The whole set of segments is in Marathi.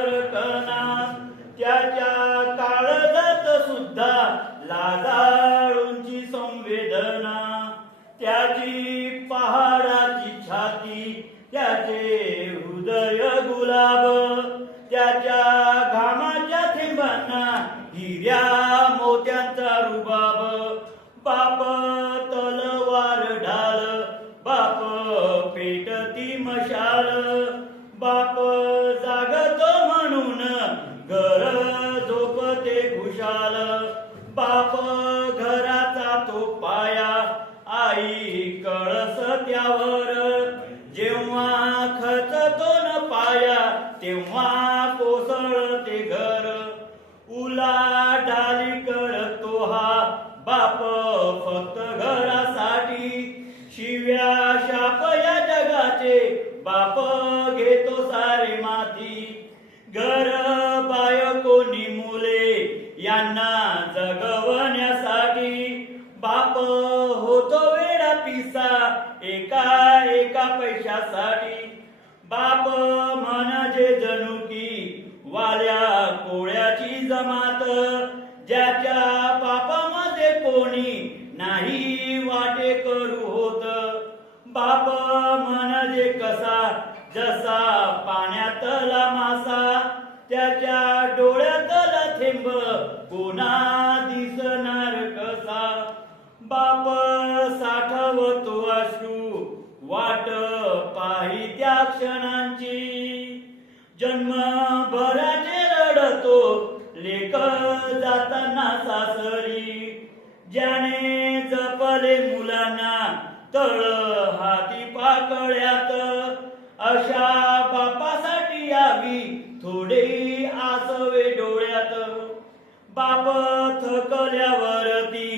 सरकना त्याच्या काळजात सुद्धा लाजाळूंची संवेदना त्याची पहाडाची छाती त्याचे हृदय गुलाब त्याच्या घामाच्या थेंबांना हिऱ्या मोत्यांचा रुबाब बाप तलवार ढाल बाप पेटती मशाल बाप जागतो म्हणून घर झोपते खुशाल बाप घराचा तो पाया आई कळस त्यावर जेव्हा खचतो न पाया तेव्हा कोसळते घर उलाढाली करतो हा बाप फक्त घरासाठी शिव्या शाप या जगाचे बाप घेतो सारे माती घर बायकोनी मुले यांना जगवण्यासाठी बाप होतो वेडा पिसा एका पैशासाठी बाप म्हणजे जणू की वाल्या कोळ्याची जमात ज्याच्या बापामध्ये कोणी नाही वाटे करू होत बाप म्हणजे कसा जसा पाण्यातला मासा त्याच्या डोळ्यातला थेंब कोणा दिसणार कसा बाप साठवतो अश्रू वाट पाही त्या क्षणांची जन्मभराचे रडतो लेक जाताना सासरी ज्याने जपले मुलांना तळ हाती पाकळ्यात अशा बापासाठी यावी थोडे आसवे डोळ्यात बाप थकल्यावरती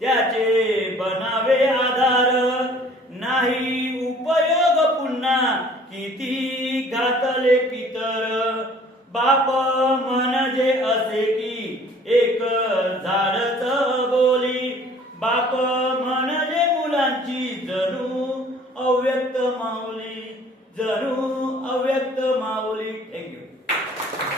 त्याचे बनावे आधार नाही उपयोग पुन्हा किती घातले पितर बाप म्हणजे असे की एक झाडच बोली बाप म्हणजे मुलांची जणू अव्यक्त माऊली जणू अव्यक्त माऊली. थँक्यू.